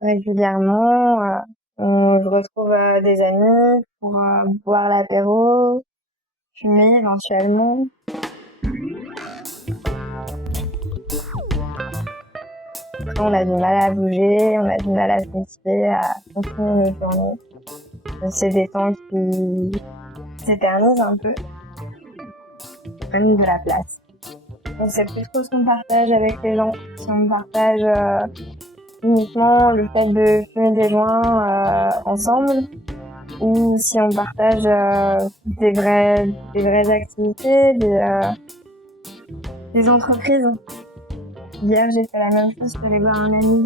régulièrement. Je retrouve des amis pour boire l'apéro, fumer éventuellement. Après, on a du mal à bouger, on a du mal à se motiver, à continuer nos journées. C'est des temps qui s'éternisent un peu, qui prennent de la place. On sait plus trop ce qu'on partage avec les gens. Si on partage uniquement le fait de fumer des joints ensemble, ou si on partage des vraies activités, des entreprises. Hier, j'ai fait la même chose, je suis allée voir un ami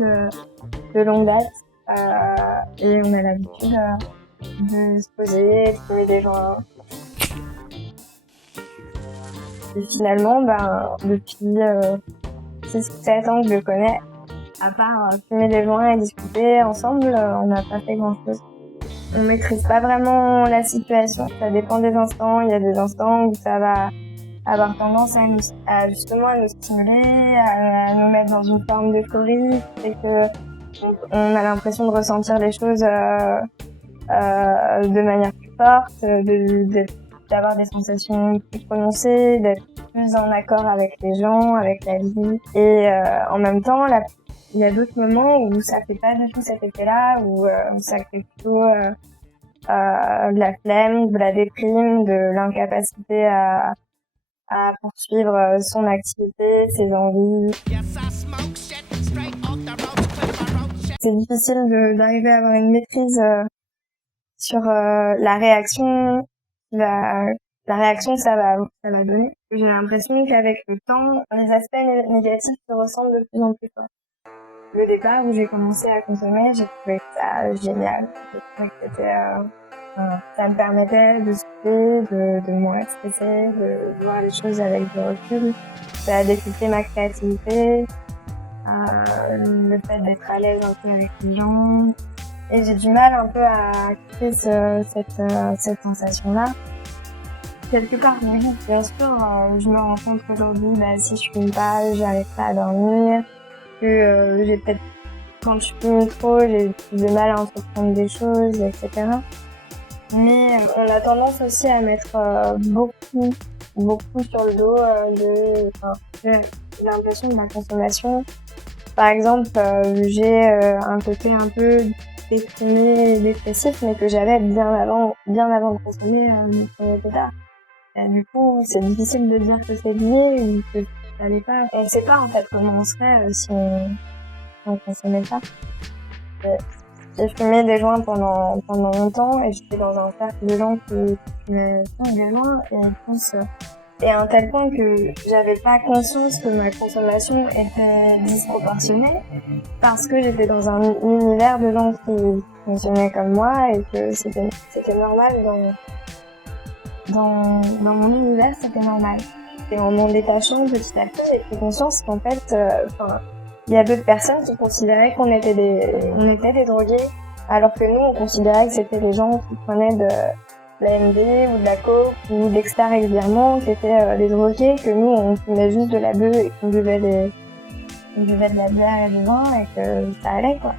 de longue date et on a l'habitude de se poser, de fumer des joints. Et finalement, depuis 6-7 ans que je le connais, à part fumer des joints et discuter ensemble, on n'a pas fait grand-chose. On maîtrise pas vraiment la situation, ça dépend des instants. Il y a des instants où ça va avoir tendance à justement à nous stimuler, à nous mettre dans une forme d'euphorie, et que on a l'impression de ressentir les choses de manière plus forte, d'avoir des sensations plus prononcées, d'être plus en accord avec les gens, avec la vie. Et en même temps, il y a d'autres moments où ça fait pas du tout cet effet-là, où ça crée plutôt de la flemme, de la déprime, de l'incapacité à poursuivre son activité, ses envies. C'est difficile d'arriver à avoir une maîtrise sur la réaction que ça va donner. J'ai l'impression qu'avec le temps, les aspects négatifs se ressentent de plus en plus fort. Le départ où j'ai commencé à consommer, j'ai trouvé ça génial. J'ai trouvé que c'était ça me permettait de souffler, de moins être stressée, de voir les choses avec du recul. Ça a décuplé ma créativité, le fait d'être à l'aise un peu avec les gens. Et j'ai du mal un peu à quitter cette sensation-là. Quelque part, oui, bien sûr, je me rends compte qu'aujourd'hui, si je fume pas, j'arrive pas à dormir, que j'ai peut-être, quand je fume trop, j'ai plus de mal à entreprendre des choses, etc. Mais on a tendance aussi à mettre beaucoup sur le dos j'ai l'impression de la consommation. Par exemple, j'ai un côté un peu déprimé et dépressif, mais que j'avais bien avant de consommer mon premier pétard. Et du coup, c'est difficile de dire que c'est lié ou que ça l'est pas. On sait pas en fait comment on serait si on consommait pas. J'ai fumé des joints pendant longtemps et j'étais dans un cercle de gens qui fumaient tous des joints et à un tel point que j'avais pas conscience que ma consommation était disproportionnée parce que j'étais dans un univers de gens qui fonctionnaient comme moi et que c'était normal dans mon univers, c'était normal. Et en m'en détachant petit à petit, j'ai pris conscience qu'en fait, il y a d'autres personnes qui considéraient qu'on était des drogués, alors que nous, on considérait que c'était des gens qui prenaient de la MD ou de la coke ou de l'extra régulièrement, qui étaient des drogués, que nous, on fumait juste de la beuh et qu'on buvait de la bière et du vin et que ça allait, quoi.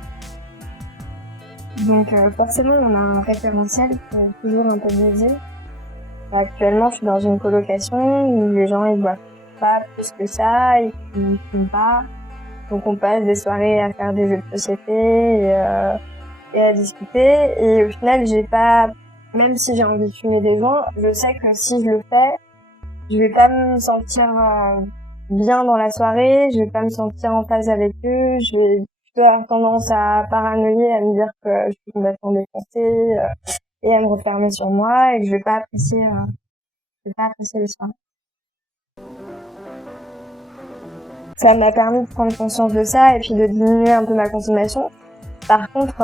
Donc forcément, on a un référentiel qui est toujours un peu biaisé. Actuellement, je suis dans une colocation où les gens, ils boivent pas plus que ça, ils fument pas. Donc on passe des soirées à faire des jeux de société et à discuter. Et au final, même si j'ai envie de fumer des joints, je sais que si je le fais, je vais pas me sentir bien dans la soirée, je vais pas me sentir en phase avec eux, je vais plutôt avoir tendance à paranoïer, à me dire que je suis complètement défoncée et à me refermer sur moi et que je vais pas apprécier les soirées. Ça m'a permis de prendre conscience de ça et puis de diminuer un peu ma consommation. Par contre,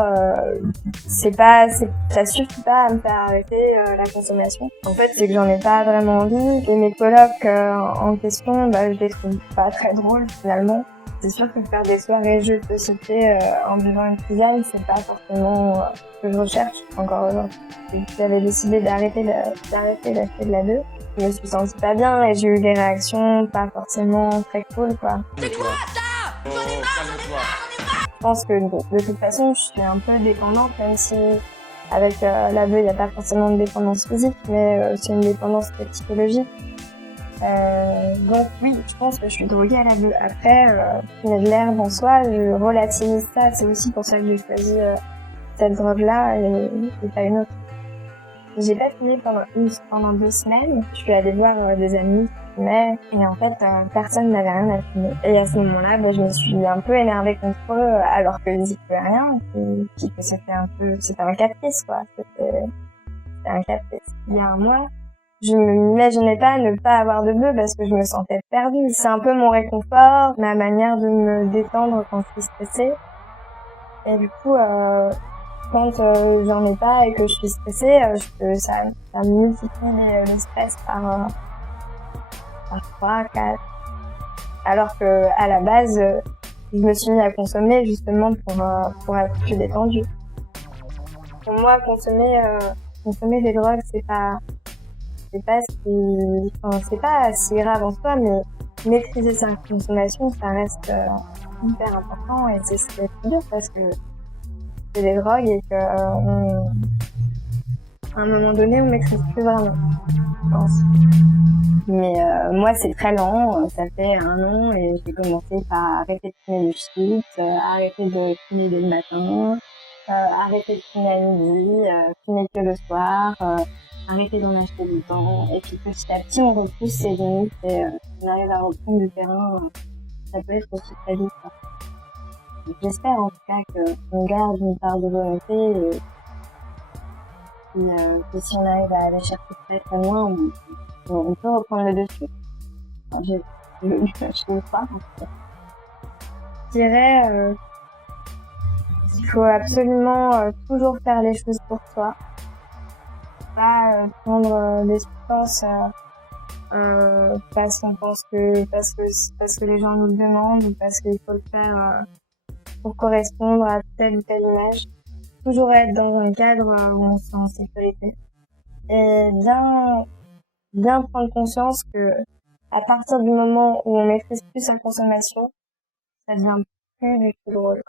ça suffit pas à me faire arrêter la consommation. En fait, c'est que j'en ai pas vraiment envie. Et mes colocs en question, je les trouve pas très drôles finalement. C'est sûr que faire des soirées jeux de société en buvant une tisane, c'est pas forcément ce que je recherche encore aujourd'hui. J'avais décidé d'arrêter d'acheter de la beuh. Je me suis sentie pas bien et j'ai eu des réactions pas forcément très cool, quoi. C'est quoi ça? J'en ai marre, j'en ai marre, j'en ai marre! pense que de toute façon, je suis un peu dépendante, même si avec l'AVE, il n'y a pas forcément de dépendance physique, mais c'est une dépendance psychologique. Donc oui, je pense que je suis droguée à l'AVE. Après, fumer de l'herbe en soi, je relativise ça. C'est aussi pour ça que j'ai choisi cette drogue-là et pas une autre. J'ai pas fumé pendant 2 semaines. Je suis allée voir des amis qui fumaient et en fait personne n'avait rien à fumer. Et à ce moment-là, je me suis un peu énervée contre eux alors que j'y pouvais rien. Et puis que c'était un caprice quoi. C'était un caprice. Il y a un mois, je m'imaginais pas ne pas avoir de bœuf parce que je me sentais perdue. C'est un peu mon réconfort, ma manière de me détendre quand je suis stressée. Et du coup, quand j'en ai pas et que je suis stressée, ça multiplie le stress par 3, 4. Alors que à la base, je me suis mis à consommer justement pour être plus détendue. Pour moi, consommer des drogues, c'est pas si grave en soi, mais maîtriser sa consommation, ça reste hyper important et c'est ce qui est plus dur parce que c'est des drogues et que à un moment donné, on maîtrise plus vraiment, je pense. Mais moi, c'est très lent. Ça fait 1 an et j'ai commencé par arrêter de fumer du shit, arrêter de fumer dès le matin, arrêter de fumer à midi, fumer que le soir, arrêter d'en acheter du temps. Et puis petit à petit, on repousse ses limites et on arrive à reprendre du terrain. Ça peut être aussi très vite. J'espère en tout cas qu'on garde une part de volonté et que si on arrive à aller chercher très très loin, on peut reprendre le dessus. Enfin, je le crois. Je dirais qu'il faut absolument toujours faire les choses pour soi. Pas prendre des substances parce qu'on pense parce que les gens nous le demandent ou parce qu'il faut le faire pour correspondre à telle ou telle image. Toujours être dans un cadre où on se sent en sécurité. Et bien prendre conscience que à partir du moment où on maîtrise plus sa consommation, ça devient plus du tout drôle.